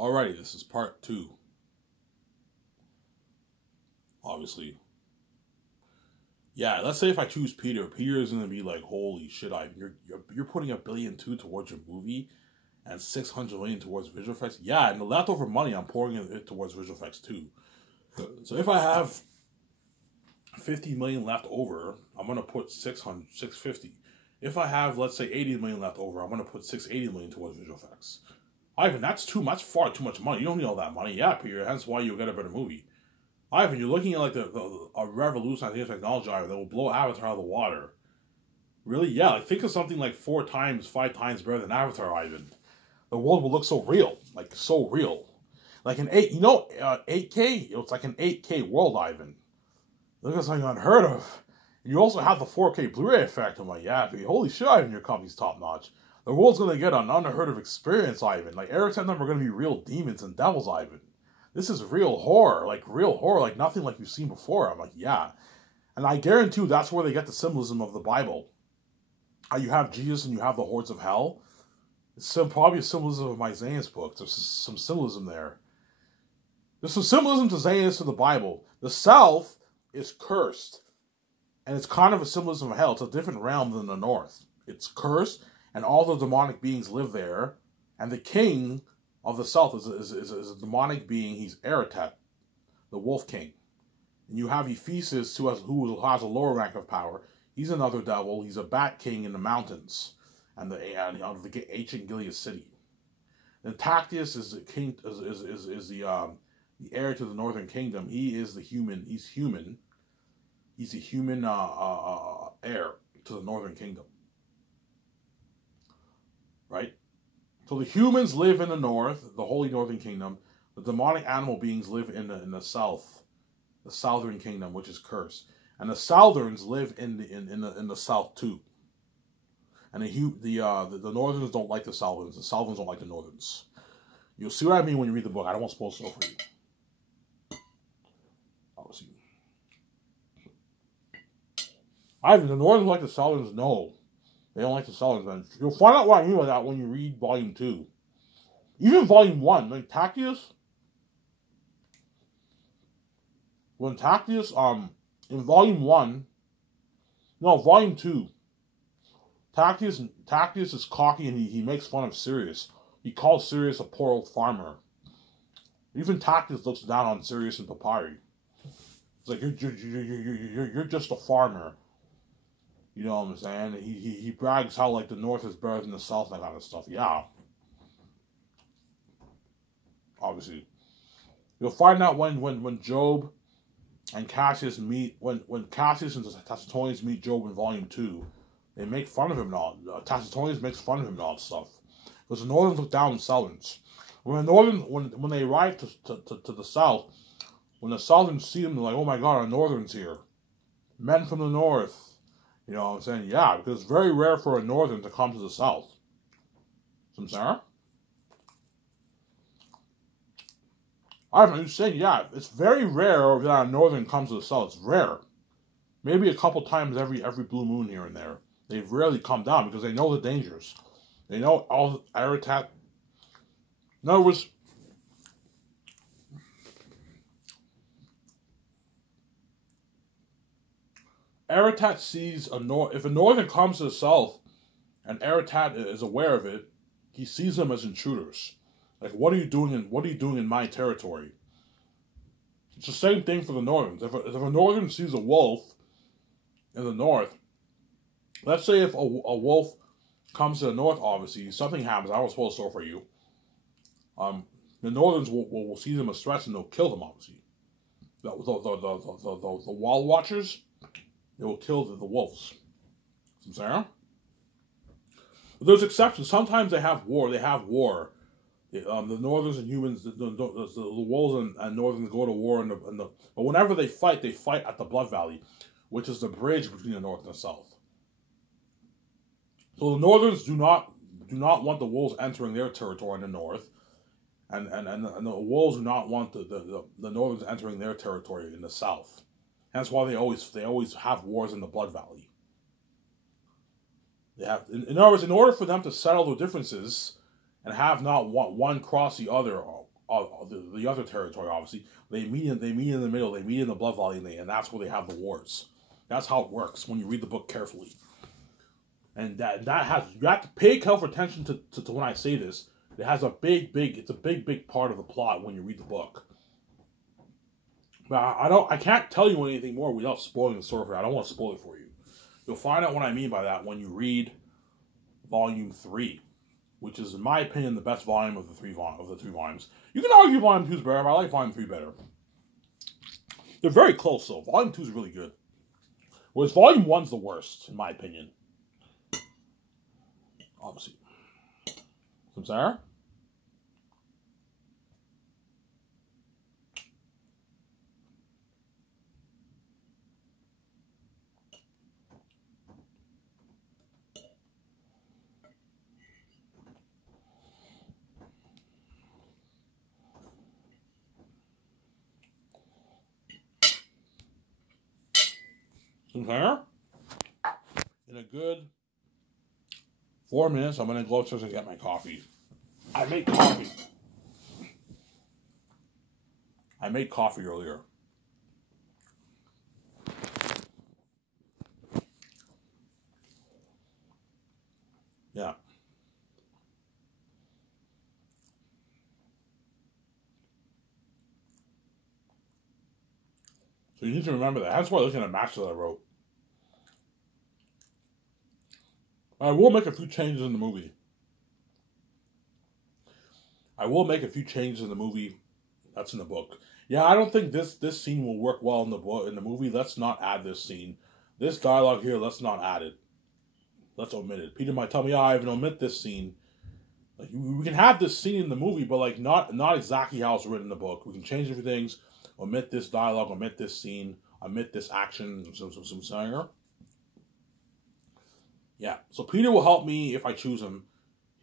Alrighty, this is part 2. Obviously. Yeah, let's say if I choose Peter, Peter is gonna be like, holy shit, you're putting $1.2 billion towards your movie and $600 million towards visual effects. Yeah, and the leftover money I'm pouring it towards visual effects too. So if I have $50 million left over, I'm gonna put $650. If I have, let's say, $80 million left over, I'm gonna put $680 million towards visual effects. Ivan, that's too much, far too much money. You don't need all that money. Yeah, Peter, hence why you'll get a better movie. Ivan, you're looking at like a revolutionizing technology, Ivan, that will blow Avatar out of the water. Really? Yeah, like think of something like 4 times, 5 times better than Avatar, Ivan. The world will look so real, like so real. Like an 8K? It's like an 8K world, Ivan. Look at something unheard of. You also have the 4K Blu-ray effect. I'm like, yeah, holy shit, Ivan, your company's top notch. The world's gonna get an unheard of experience, Ivan. Like Eric said, them are gonna be real demons and devils, Ivan. This is real horror, like nothing like you've seen before. I'm like, yeah. And I guarantee you that's where they get the symbolism of the Bible. You have Jesus and you have the hordes of hell. It's probably a symbolism of Isaiah's book. There's some symbolism there. There's some symbolism to Zionist to the Bible. The South is cursed. And it's kind of a symbolism of hell. It's a different realm than the North. It's cursed, and all the demonic beings live there. And the king of the South is a demonic being. He's Aratat, the Wolf King. And you have Ephesus, who has a lower rank of power. He's another devil. He's a Bat King in the mountains and the ancient Gilead city. And Tactius is the king, is the heir to the Northern Kingdom. He is the human. He's human. He's a human heir to the Northern Kingdom. Right? So the humans live in the north, the Holy Northern Kingdom. The demonic animal beings live in the south, the Southern Kingdom, which is cursed. And the Southerns live in the south too. And the Northerns don't like the Southerns. The Southerns don't like the Northerns. You'll see what I mean when you read the book. I don't want to spoil stuff for you. Obviously. Ivan, the Northerns like the Southerns? No. They don't like the Southerns, man. You'll find out what I mean by that when you read Volume 2. Even Volume 1, like Tactius. When Tactius, in Volume 1, no, Volume 2, Tactius is cocky and he makes fun of Sirius. He calls Sirius a poor old farmer. Even Tactius looks down on Sirius and Papyri. It's like, you're just a farmer. You know what I'm saying? He brags how like the North is better than the South and that kind of stuff. Yeah. Obviously. You'll find out when Job and Cassius meet, when Cassius and Tacitonius meet Job in Volume 2, they make fun of him and all. Tacitonius makes fun of him and all that stuff. Because the Northerns look down on the Southerns. When they arrive to the South, when the Southerns see them, they're like, oh my god, our Northerns here. Men from the North. You know what I'm saying? Yeah, because it's very rare for a Northern to come to the South. Some Sarah? I'm just saying, yeah, it's very rare that a Northern comes to the South. It's rare. Maybe a couple times every blue moon here and there. They've rarely come down because they know the dangers. They know all Aratat. In other words, Aratat sees if a Northern comes to the South and Aratat is aware of it, he sees them as intruders. Like, what are you doing in my territory? It's the same thing for the Northerns. If a Northern sees a wolf in the North, let's say if a wolf comes to the North, obviously, something happens, I will spoil the story for you. The Northerns will see them as threats and they'll kill them, obviously. The Wall Watchers, they will kill the wolves. I'm sorry? But there's exceptions. Sometimes they have war. The Northerns and humans, the wolves and Northerns go to war, but whenever they fight at the Blood Valley, which is the bridge between the North and the South. So the Northerns do not want the wolves entering their territory in the North, and the wolves do not want the Northerns entering their territory in the South. Hence why they always have wars in the Blood Valley. They have, in other words, in order for them to settle their differences and have not one cross the other the other territory. Obviously, they meet in the middle. They meet in the Blood Valley, and that's where they have the wars. That's how it works when you read the book carefully. And that has, you have to pay careful attention to when I say this. It has it's a big part of the plot when you read the book. But I can't tell you anything more without spoiling the story for you. I don't want to spoil it for you. You'll find out what I mean by that when you read Volume 3, which is, in my opinion, the best volume of the three volumes. You can argue Volume 2 is better, but I like Volume 3 better. They're very close, though. Volume 2 is really good. Whereas Volume 1's the worst, in my opinion. Obviously. Some Sarah? Some Sarah? In a good 4 minutes, I'm going to go upstairs and get my coffee. I made coffee earlier. Yeah. So you need to remember that. That's why I looked at a match that I wrote. I will make a few changes in the movie. That's in the book. Yeah, I don't think this scene will work well in the movie. Let's not add this scene. This dialogue here, let's not add it. Let's omit it. Peter might tell me, Ivan, omit this scene. Like, we can have this scene in the movie, but like not exactly how it's written in the book. We can change a few things. Omit this dialogue. Omit this scene. Omit this action. Some singer. Yeah. So Peter will help me if I choose him.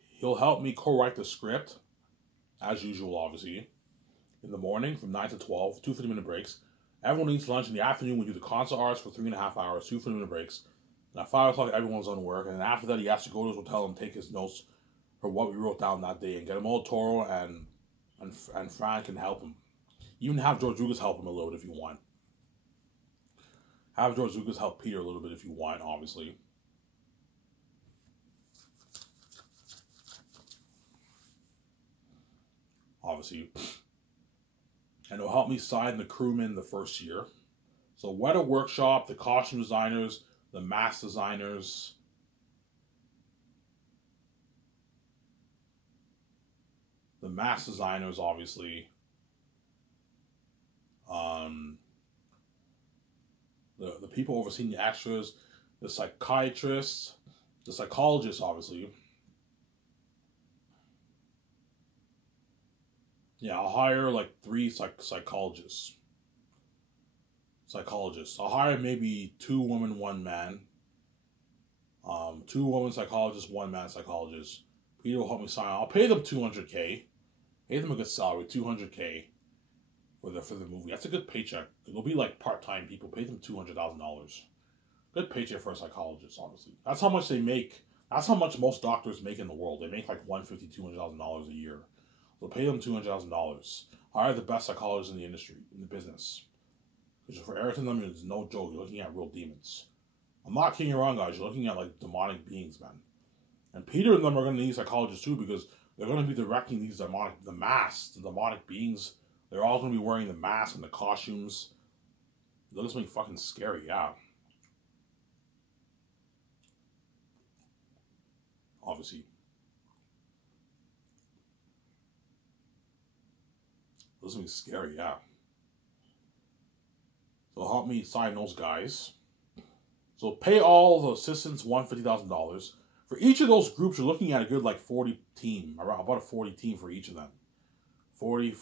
He'll help me co-write the script, as usual, obviously. In the morning from 9 to 12, 2 50-minute breaks. Everyone eats lunch in the afternoon. We do the concert arts for 3.5 hours, 2 50-minute breaks. And at 5 o'clock, everyone's on work. And then after that, he has to go to his hotel and take his notes for what we wrote down that day and get him all Toro and Frank can help him. Even have George Lucas help him a little bit if you want. Have George Lucas help Peter a little bit if you want, obviously. And it'll help me sign the crewmen the first year. So Weta Workshop, the costume designers, the mask designers, obviously. The people overseeing the extras, the psychiatrists, the psychologists, obviously. Yeah, I'll hire like 3 psychologists. I'll hire maybe 2 women, 1 man. 2 women psychologists, 1 man psychologist. Peter will help me sign. I'll pay them $200K. Pay them a good salary, $200K for the movie. That's a good paycheck. It'll be like part-time people. Pay them $200,000. Good paycheck for a psychologist, obviously. That's how much they make. That's how much most doctors make in the world. They make like $150,000, $200,000 a year. So pay them $200,000. Hire the best psychologists in the industry, in the business. Because for Ayrton them, it's no joke. You're looking at real demons. I'm not kidding around, guys. You're looking at like demonic beings, man. And Peter and them are going to need psychologists too, because they're going to be directing these the demonic beings. They're all going to be wearing the masks and the costumes. They'll just make fucking scary, yeah. Obviously. This is scary, yeah. So help me sign those guys. So pay all the assistants $150,000. For each of those groups, you're looking at a good like 40 team, around about a 40 team for each of them. 40.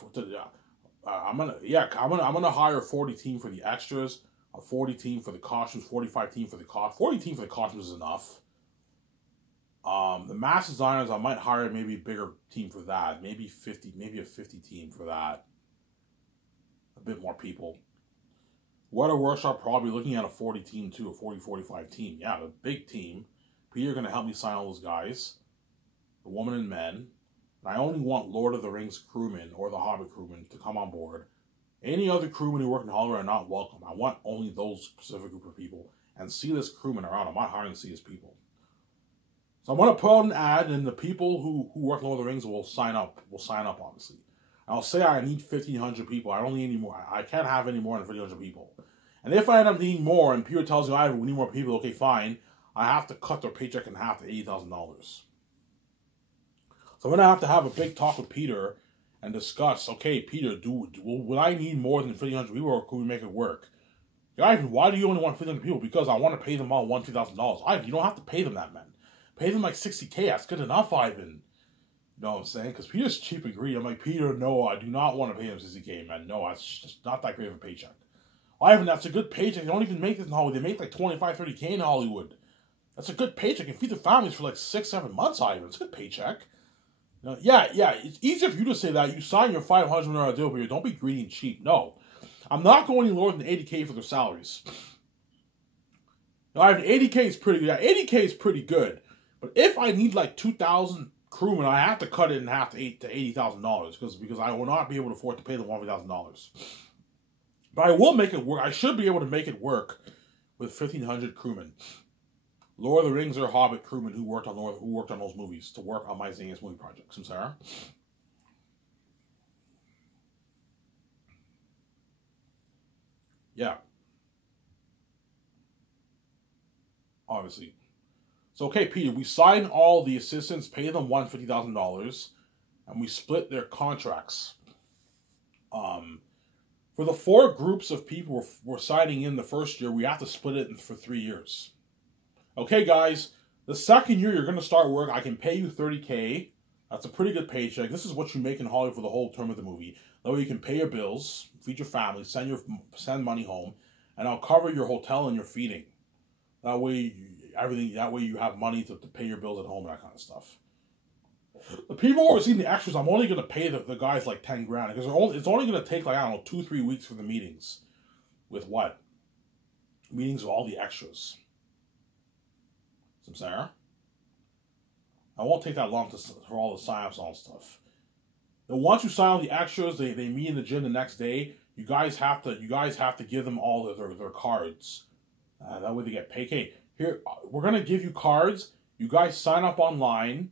I'm gonna hire a 40 team for the extras, a 40 team for the costumes, 45 team for the 40 team for the costumes is enough. The mask designers, I might hire maybe a bigger team for that. Maybe a 50 team for that. A bit more people. Weta Workshop, probably looking at a 40 team too, a 45 team. Yeah, a big team. Peter going to help me sign all those guys. The woman and men. And I only want Lord of the Rings crewmen or the Hobbit crewmen to come on board. Any other crewmen who work in Hollywood are not welcome. I want only those specific group of people. And C-list crewmen around. I'm not hiring C-list people. So I'm going to put out an ad, and the people who work in Lord of the Rings will sign up. Obviously. I'll say I need 1,500 people. I don't need any more. I can't have any more than 1,500 people. And if I end up needing more, and Peter tells me, we need more people, okay, fine. I have to cut their paycheck in half to $80,000. So I'm going to have a big talk with Peter and discuss, okay, Peter, will I need more than 1,500 people, or can we make it work? Ivan, why do you only want 1,500 people? Because I want to pay them all $1,000. Ivan, you don't have to pay them that, man. Pay them like $60K. That's good enough, Ivan. You know what I'm saying? Because Peter's cheap and greedy. I'm like, Peter, no, I do not want to pay them $60K, man. No, that's just not that great of a paycheck. Ivan, that's a good paycheck. They don't even make this in Hollywood. They make like 25, 30K in Hollywood. That's a good paycheck. You can feed their families for like 6, 7 months, Ivan. It's a good paycheck. Yeah, it's easier for you to say that. You sign your $500 million deal here. Don't be greedy and cheap. No. I'm not going any lower than $80K for their salaries. Now, Ivan, $80K is pretty good. Yeah, $80K is pretty good. But if I need like 2,000 crewmen, I have to cut it in half to $80,000 because I will not be able to afford to pay them $1,000. But I will make it work. I should be able to make it work with 1,500 crewmen. Lord of the Rings or Hobbit crewmen who worked on those movies to work on my Zangief's movie projects. I'm sorry. Yeah. Obviously. So, okay, Peter, we sign all the assistants, pay them $150,000, and we split their contracts. For the 4 groups of people we're signing in the first year, we have to split it for 3 years. Okay, guys, the second year you're going to start work, I can pay you $30K. That's a pretty good paycheck. This is what you make in Hollywood for the whole term of the movie. That way you can pay your bills, feed your family, send money home, and I'll cover your hotel and your feeding. That way you have money to pay your bills at home and that kind of stuff. The people who are seeing the extras, I'm only going to pay the guys like $10,000 because it's only going to take like, I don't know, 2-3 weeks for the meetings. With what? Meetings with all the extras. Sarah. I won't take that long for all the sign-ups and all stuff. Then once you sign all the extras, they meet in the gym the next day. You guys have to give them all their cards. That way they get paid. Okay, here we're gonna give you cards. You guys sign up online,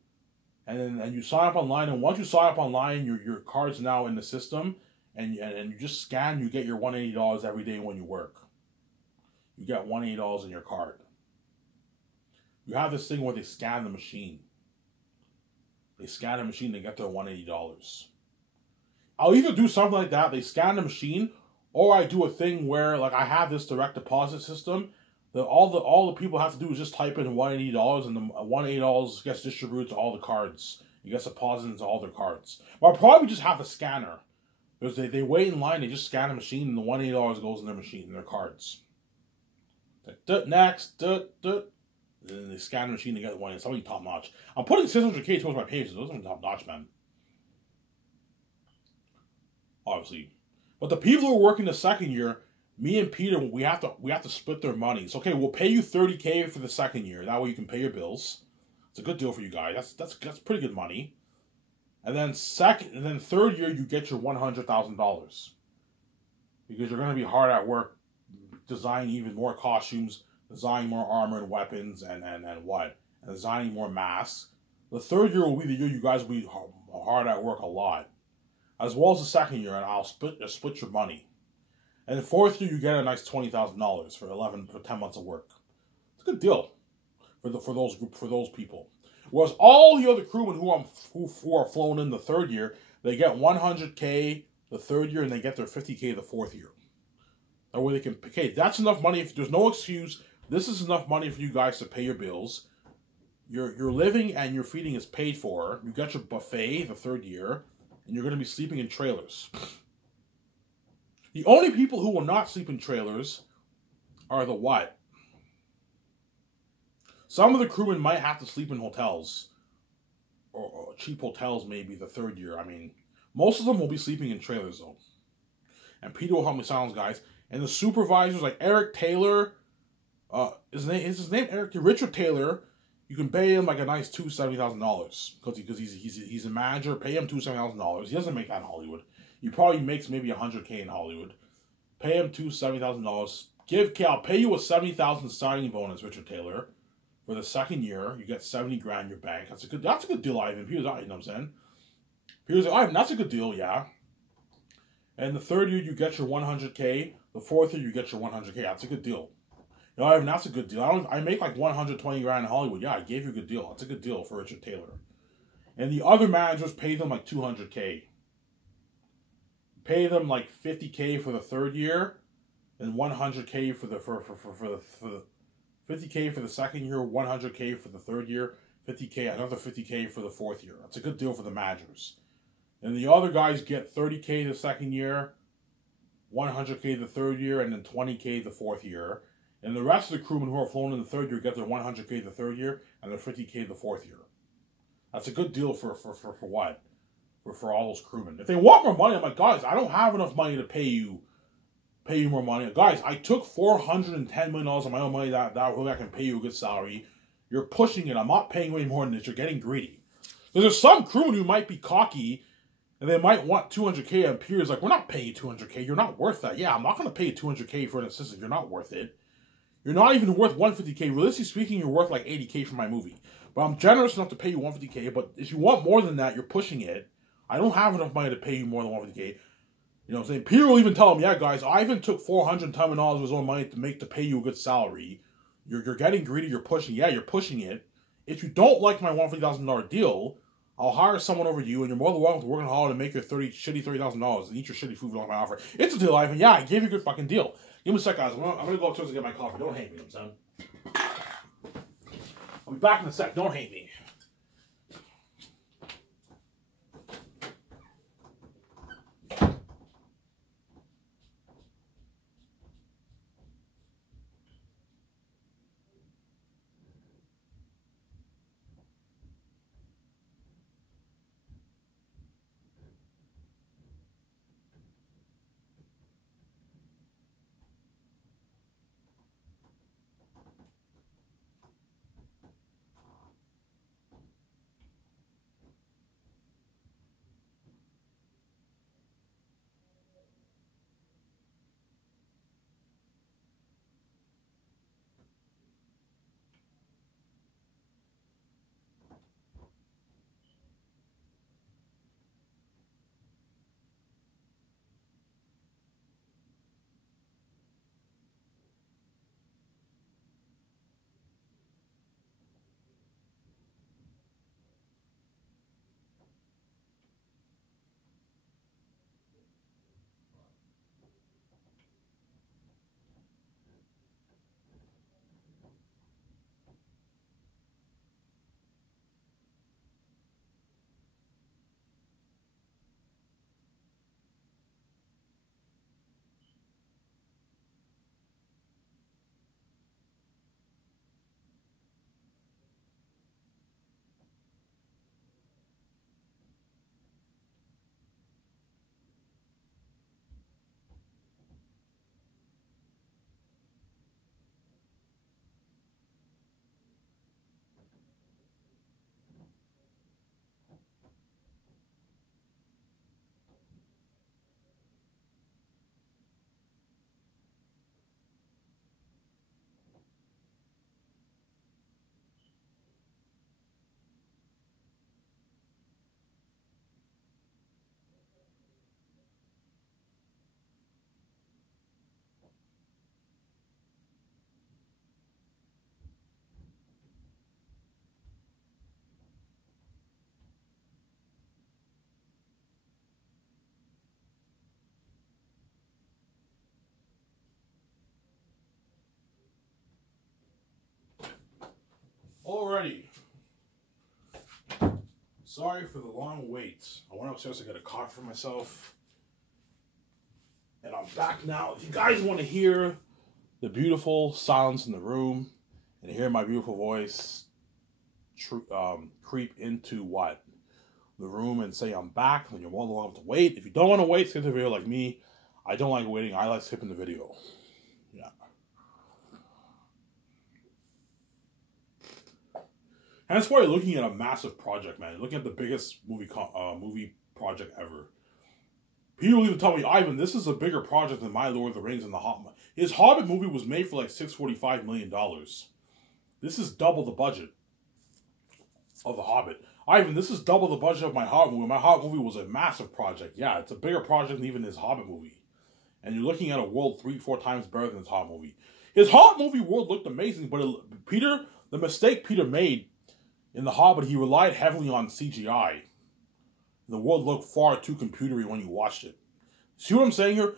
and you sign up online. And once you sign up online, your card's now in the system, and you just scan. You get your $180 every day when you work. You get $180 in your card. You have this thing where they scan the machine. They scan the machine, they get their $180. I'll either do something like that, they scan the machine, or I do a thing where, like, I have this direct deposit system that all the people have to do is just type in $180, and the $180 gets distributed to all the cards. It gets deposited into all their cards. But I'll probably just have a scanner. Because they wait in line, they just scan a machine, and the $180 goes in their machine, in their cards. Next, then they scan the machine to get one. It's something top notch. I'm putting 600K towards my pages. Those are top notch, man. Obviously, but the people who are working the second year, me and Peter, we have to split their money. So okay, we'll pay you $30K for the second year. That way you can pay your bills. It's a good deal for you guys. That's pretty good money. And then third year you get your $100,000 because you're going to be hard at work, designing even more costumes, designing more armor and weapons, and designing more masks. The third year will be the year you guys will be hard at work a lot, as well as the second year, and I'll split your money. And the fourth year, you get a nice $20,000 for 10 months of work. It's a good deal for those people. Whereas all the other crewmen who are flown in the third year, they get $100K the third year, and they get their $50K the fourth year. That way they can. Okay, that's enough money. If there's no excuse, this is enough money for you guys to pay your bills. Your living and your feeding is paid for. You got your buffet the third year, and you're going to be sleeping in trailers. The only people who will not sleep in trailers are the what? Some of the crewmen might have to sleep in hotels, or cheap hotels maybe the third year. I mean, most of them will be sleeping in trailers though. And Peter will help me silence guys. And the supervisors like Eric Taylor, is his name Eric? Richard Taylor You can pay him like a nice $270,000 because he's a manager. Pay him $270,000. He doesn't make that in Hollywood. He probably makes maybe $100K in Hollywood. Pay him $270,000. I'll pay you a $70,000 signing bonus, Richard Taylor, for the second year. You get $70,000 in your bank. That's a good deal, Ivan. You know what I'm saying? Here's Ivan. That's a good deal, yeah. And the third year you get your $100K. The fourth year you get your $100K. That's a good deal. You know, Ivan, that's a good deal. I make like $120,000 in Hollywood. Yeah, I gave you a good deal. That's a good deal for Richard Taylor. And the other managers pay them like $200K. Pay them like $50K for the third year, and $100K for the 50K for the second year, $100K for the third year, $50K, another $50K for the fourth year. That's a good deal for the managers. And the other guys get $30K the second year, $100K the third year, and then $20K the fourth year. And the rest of the crewmen who are flown in the third year get their $100K the third year and their $50K the fourth year. That's a good deal for what? For all those crewmen. If they want more money, I'm like, guys, I don't have enough money to pay you more money. Guys, I took $410 million of my own money that way I can pay you a good salary. You're pushing it. I'm not paying you any more than this. You're getting greedy. There's some crewmen who might be cocky and they might want $200K, and Pierre's like, we're not paying you $200K. You're not worth that. Yeah, I'm not going to pay you $200K for an assistant. You're not worth it. You're not even worth $150K. Realistically speaking, you're worth like $80K for my movie. But I'm generous enough to pay you $150K. But if you want more than that, you're pushing it. I don't have enough money to pay you more than $150K. You know what I'm saying? Pierre will even tell him, yeah, guys, I even took $410 million of his own money to pay you a good salary. You're getting greedy. You're pushing. Yeah, you're pushing it. If you don't like my $150,000 deal, I'll hire someone over you, and you're more than welcome to work in Hollywood and make your $30,000 and eat your shitty food for my offer. It's a deal, Ivan. Yeah, I gave you a good fucking deal. Give me a sec, guys. I'm gonna go upstairs and get my coffee. Don't hate me, son. I'll be back in a sec. Don't hate me. Alrighty. Sorry for the long wait. I went upstairs to get a coffee for myself. And I'm back now. If you guys want to hear the beautiful silence in the room and hear my beautiful voice creep into what? The room and say I'm back, then you're more than welcome to wait. If you don't want to wait, skip the video like me. I don't like waiting. I like skipping the video. Yeah. And that's why you're looking at a massive project, man. You're looking at the biggest movie project ever. People even tell me, Ivan, this is a bigger project than My Lord of the Rings and the Hobbit. His Hobbit movie was made for like $645 million. This is double the budget of the Hobbit. Ivan, this is double the budget of my Hobbit movie. My Hobbit movie was a massive project. Yeah, it's a bigger project than even his Hobbit movie. And you're looking at a world 3-4 times better than his Hobbit movie. His Hobbit movie world looked amazing, but the mistake Peter made in The Hobbit, he relied heavily on CGI. The world looked far too computery when you watched it. See what I'm saying here?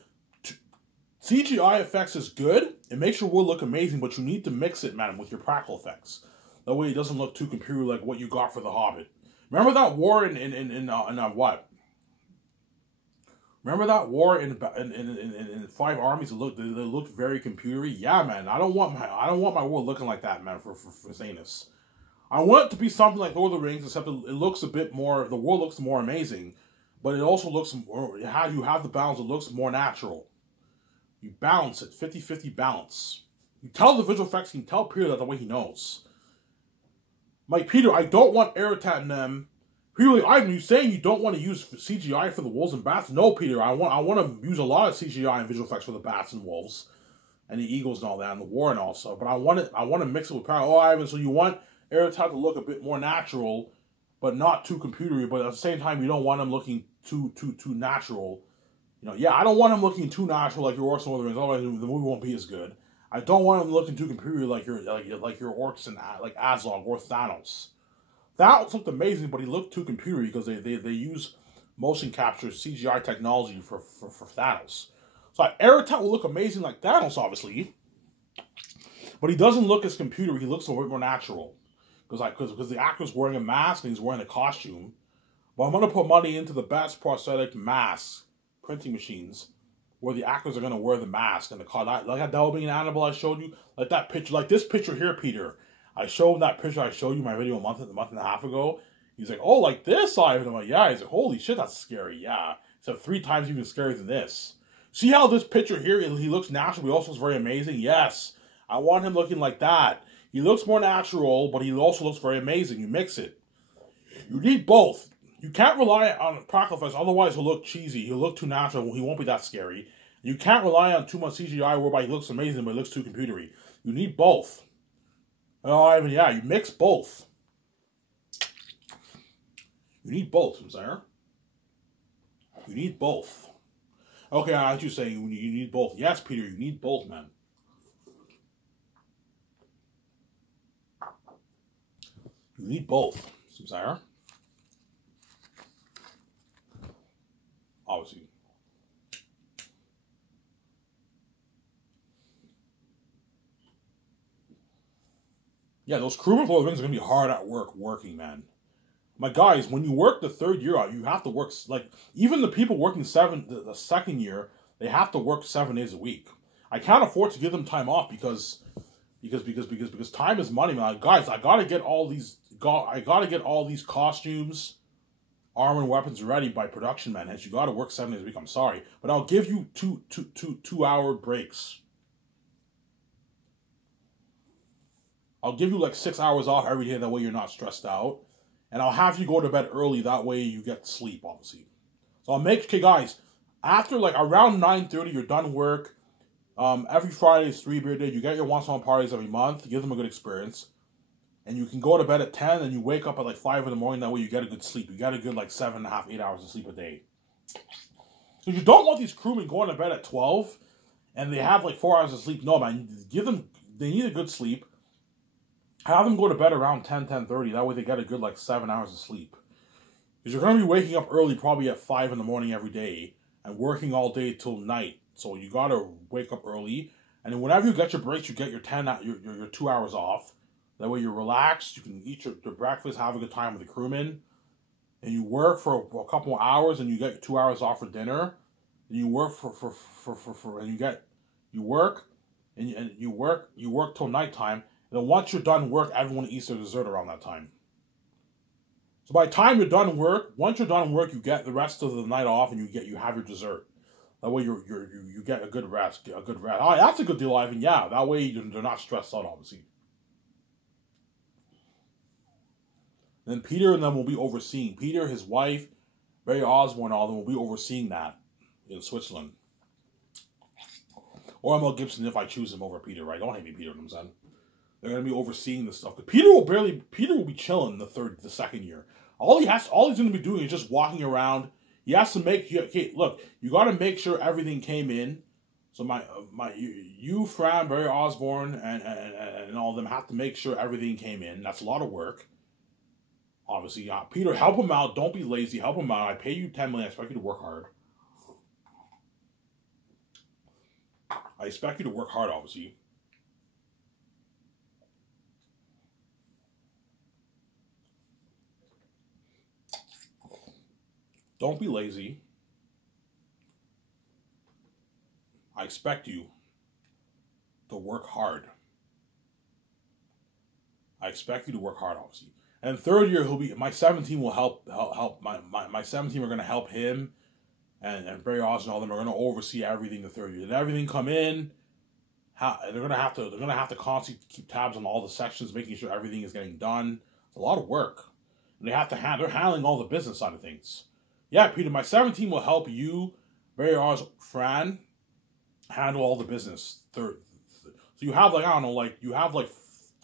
CGI effects is good. It makes your world look amazing, but you need to mix it, man, with your practical effects. That way it doesn't look too computery like what you got for The Hobbit. Remember that war in what? Remember that war in Five Armies? They looked very computery. Yeah, man. I don't want my world looking like that, man. For saying this, I want it to be something like Lord of the Rings, except it looks a bit more. The world looks more amazing, but it also looks more. You have the balance. It looks more natural. You balance it, 50-50 balance. You tell the visual effects. You can tell Peter that the way he knows. Like, Peter, I don't want Aratat and them. Peter, Ivan, you saying you don't want to use CGI for the wolves and bats? No, Peter, I want to use a lot of CGI and visual effects for the bats and wolves, and the eagles and all that, and the war and all stuff. But I want to mix it with power. Oh, Ivan, so you want Aratat to look a bit more natural, but not too computery. But at the same time, you don't want him looking too natural. You know, yeah, I don't want him looking too natural like your orcs and Lord of the Rings. Otherwise, the movie won't be as good. I don't want him looking too computery like your orcs and like Azog or Thanos. Thanos looked amazing, but he looked too computery because they use motion capture CGI technology for Thanos. So Aratat will look amazing like Thanos, obviously, but he doesn't look as computery. He looks a bit more natural because the actor's wearing a mask and he's wearing a costume. But I'm gonna put money into the best prosthetic mask printing machines, where the actors are going to wear the mask and the car. Like that Delving Annabelle I showed you, like that picture, like this picture here, Peter. I showed that picture. I showed you my video a month and a half ago. He's like, oh, like this, Ivan. I'm like, yeah. He's like, holy shit, that's scary. Yeah, except 3 times even scarier than this. See how this picture here, he looks natural, but he also looks very amazing. Yes, I want him looking like that. He looks more natural, but he also looks very amazing. You mix it. You need both. You can't rely on practical effects, otherwise he'll look cheesy. He'll look too natural. He won't be that scary. You can't rely on too much CGI whereby he looks amazing, but he looks too computery. You need both. Oh, Ivan, yeah, you mix both. You need both, Sarah. You need both. Okay, I heard you saying you need both. Yes, Peter, you need both, man. You need both, Sarah. Obviously. Yeah, those crewmen for the Rings are going to be hard at working, man. My guys, when you work the 3rd year out, you have to work, like, even the people working the 2nd year, they have to work 7 days a week. I can't afford to give them time off because time is money, man. Guys, I gotta get all these costumes, armor and weapons ready by production, man. Hence, you gotta work 7 days a week. I'm sorry, but I'll give you two-hour breaks. I'll give you like 6 hours off every day. That way you're not stressed out, and I'll have you go to bed early. That way you get sleep, obviously. So I'll make guys. After like around 9:30, you're done work. Every Friday is 3 beer day. You get your once-on parties every month. Give them a good experience. And you can go to bed at 10 and you wake up at like 5 in the morning. That way you get a good sleep. You get a good like 7.5, 8 hours of sleep a day. So you don't want these crewmen going to bed at 12 and they have like 4 hours of sleep. No, man. They need a good sleep. Have them go to bed around 10:30. That way they get a good like 7 hours of sleep. Because you're going to be waking up early, probably at 5 in the morning every day, and working all day till night. So you got to wake up early. And then whenever you get your breaks, you get your 2 hours off. That way you're relaxed. You can eat your breakfast, have a good time with the crewmen. And you work for a couple more hours, and you get 2 hours off for dinner. And you work you work till nighttime. And then once you're done work, everyone eats their dessert around that time. So by the time you're done work, you get the rest of the night off, and you have your dessert. That way you get a good rest. Oh, that's a good deal, Ivan. Yeah, that way they're not stressed out, obviously. Then Peter and them will be overseeing. Peter, his wife, Barry Osborne, all of them will be overseeing that in Switzerland. Or Mel Gibson if I choose him over Peter, right? Don't hate me, Peter, you know what I'm saying? They're gonna be overseeing this stuff. Peter will be chilling the second year. All he's gonna be doing is just walking around. He has to look, you gotta make sure everything came in. So you, Fran, Barry Osborne, and all of them have to make sure everything came in. That's a lot of work. Obviously, Peter, help him out. Don't be lazy. Help him out. I pay you $10 million. I expect you to work hard. I expect you to work hard, obviously. Don't be lazy. I expect you to work hard. I expect you to work hard, obviously. And third year, my 17 will help my 17 are going to help him, and Barry Osborne and all them are going to oversee everything the third year. And everything come in, they're going to have to constantly keep tabs on all the sections, making sure everything is getting done. It's a lot of work. And they're handling all the business side of things. Yeah, Peter, my 17 will help you, Barry Osborne, Fran, handle all the business. So you have you have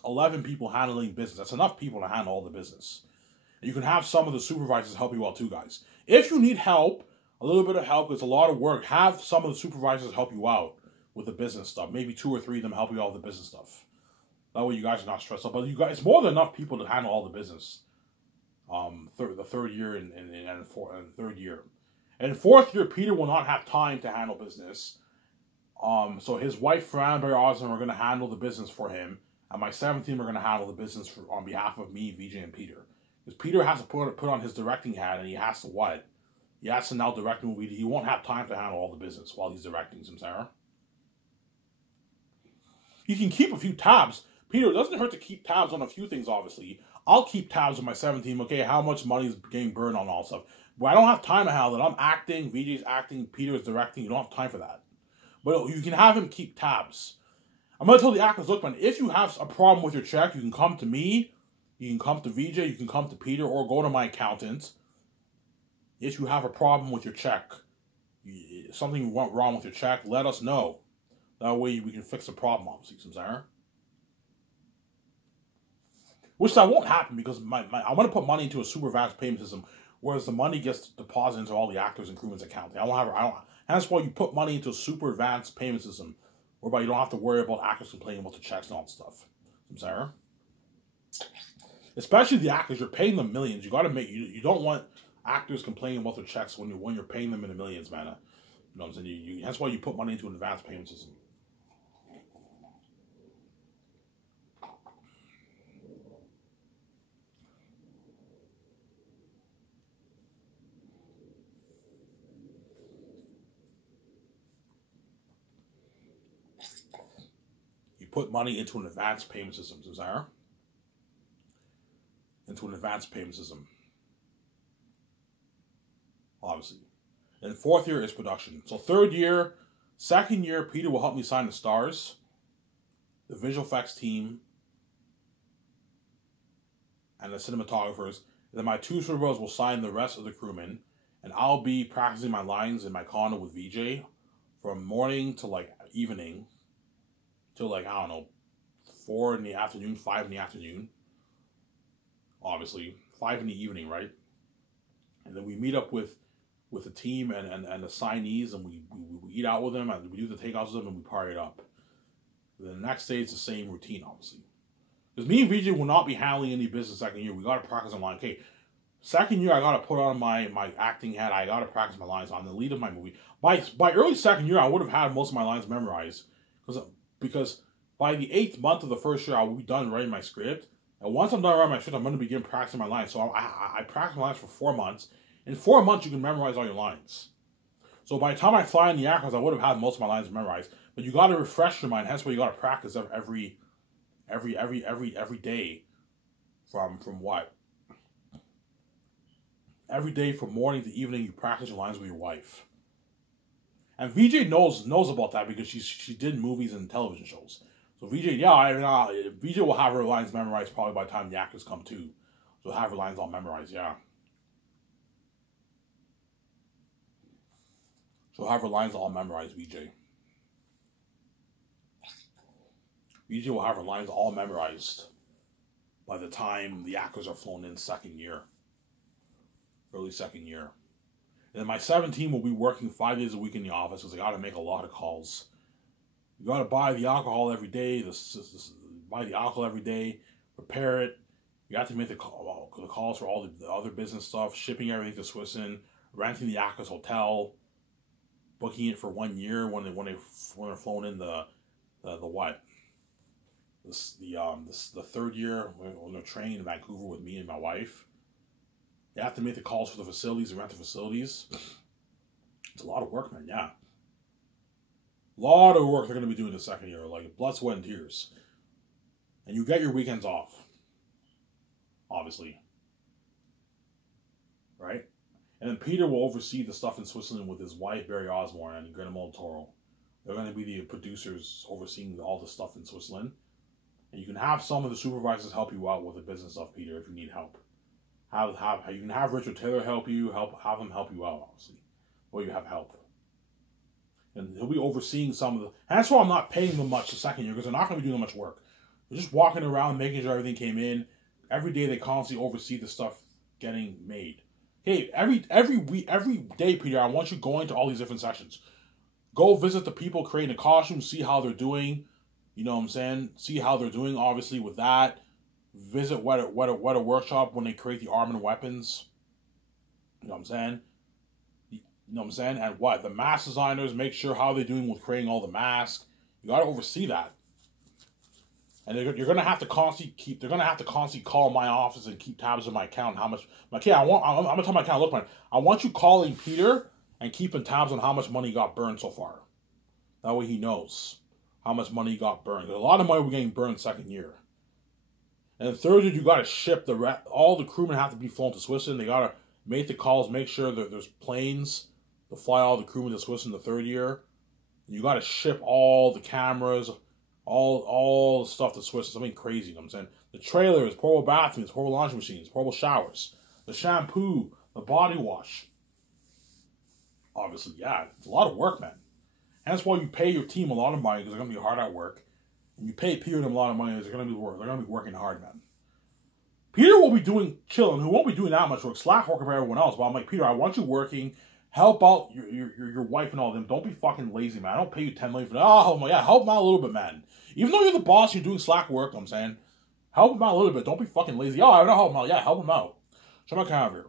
11 people handling business. That's enough people to handle all the business. And you can have some of the supervisors help you out too, guys. If you need help, a little bit of help, it's a lot of work, have some of the supervisors help you out with the business stuff. Maybe 2 or 3 of them help you out with the business stuff. That way you guys are not stressed out. But you guys, it's more than enough people to handle all the business. The third year and third year. And fourth year, Peter will not have time to handle business. So his wife, Fran, Barry Osborne, are going to handle the business for him. And my 17 are going to handle the business on behalf of me, VJ, and Peter. Because Peter has to put on his directing hat, and he has to what? He has to now direct the movie. He won't have time to handle all the business while he's directing some Sarah. He can keep a few tabs. Peter, it doesn't hurt to keep tabs on a few things, obviously. I'll keep tabs on my 17, okay, how much money is getting burned on all stuff. But I don't have time to handle that. I'm acting, VJ's acting, Peter's directing. You don't have time for that. But you can have him keep tabs. I'm going to tell the actors, look, man, if you have a problem with your check, you can come to me, you can come to VJ, you can come to Peter, or go to my accountant. If you have a problem with your check, something went wrong with your check, let us know. That way we can fix the problem, obviously, Sarah. Which that won't happen because I want to put money into a super advanced payment system, whereas the money gets deposited into all the actors and crewmen's account. That's why you put money into a super advanced payment system, whereby you don't have to worry about actors complaining about the checks and all that stuff. Sarah. Especially the actors, you're paying them millions. You got to you don't want actors complaining about their checks when you're paying them in the millions, man. You know what I'm saying? That's why you put money into an advanced payment system. Put money into an advanced payment system, Sarah. Into an advanced payment system. Obviously. And fourth year is production. So second year, Peter will help me sign the stars, the visual effects team, and the cinematographers. And then my 2 superheroes will sign the rest of the crewmen. And I'll be practicing my lines in my condo with VJ from morning to evening. Till I don't know, 4 in the afternoon, 5 in the afternoon. Obviously, 5 in the evening, right? And then we meet up with the team and the signees, and we eat out with them, and we do the takeouts with them, and we party it up. And then the next day, it's the same routine, obviously. Because me and VJ will not be handling any business second year. We got to practice on line. Okay, second year, I got to put on my acting hat. I got to practice my lines. I'm the lead of my movie. By early second year, I would have had most of my lines memorized. Because by the 8th month of the first year, I will be done writing my script. And once I'm done writing my script, I'm going to begin practicing my lines. So I practice my lines for 4 months. In 4 months, you can memorize all your lines. So by the time I fly in the actors, I would have had most of my lines memorized. But you got to refresh your mind. Hence why you got to practice every day. From what? Every day from morning to evening, you practice your lines with your wife. And VJ knows about that because she did movies and television shows. So VJ, VJ will have her lines memorized probably by the time the actors come too. So have your lines all memorized, yeah. So have your lines all memorized, BJ. BJ will have her lines all memorized by the time the actors are flown in second year. Early second year. And then my 17 will be working 5 days a week in the office because I got to make a lot of calls. You got to buy the alcohol every day, buy the alcohol every day, prepare it. You have to make the calls for all the other business stuff, shipping everything to Switzerland, renting the actors hotel, booking it for 1 year when they're flown in the third year when they're training in Vancouver with me and my wife. You have to make the calls for the facilities and rent the facilities. It's a lot of work, man, yeah. A lot of work they're going to be doing the second year, like blood, sweat, and tears. And you get your weekends off, obviously. Right? And then Peter will oversee the stuff in Switzerland with his wife, Barry Osborne, and Guillermo del Toro. They're going to be the producers overseeing all the stuff in Switzerland. And you can have some of the supervisors help you out with the business stuff, Peter, if you need help. You can have Richard Taylor help you, have him help you out, obviously. Or you have help. And he'll be overseeing some of the... And that's why I'm not paying them much the second year, because they're not going to be doing much work. They're just walking around, making sure everything came in. Every day they constantly oversee the stuff getting made. Hey, every day, Peter, I want you going to all these different sections. Go visit the people creating the costumes, see how they're doing. You know what I'm saying? See how they're doing, obviously, with that. Visit Weta Workshop when they create the arm and weapons. You know what I'm saying? You know what I'm saying? And what? The mask designers, make sure how they're doing with creating all the masks. You got to oversee that. And you're going to have to constantly call my office and keep tabs on my account. How much, I'm going to tell my account, look, man, I want you calling Peter and keeping tabs on how much money got burned so far. That way he knows how much money got burned. There's a lot of money we're getting burned second year. And third year, you got to ship all the crewmen have to be flown to Switzerland. They got to make the calls, make sure that there's planes to fly all the crewmen to Switzerland the third year. And you got to ship all the cameras, all the stuff to Switzerland. Something crazy, you know what I'm saying? The trailers, portable bathrooms, portable laundry machines, portable showers, the shampoo, the body wash. Obviously, yeah, it's a lot of work, man. And that's why you pay your team a lot of money because they're going to be hard at work. And you pay Peter and them a lot of money because they're going to be working hard, man. Peter will be doing chilling, who won't be doing that much work, slack work for everyone else. But I'm like, Peter, I want you working, help out your wife and all of them. Don't be fucking lazy, man. I don't pay you $10 million for that. Oh, yeah, help them out a little bit, man. Even though you're the boss, you're doing slack work, I'm saying. Help them out a little bit. Don't be fucking lazy. Oh, I don't help them out. Yeah, help them out. Show my camera here.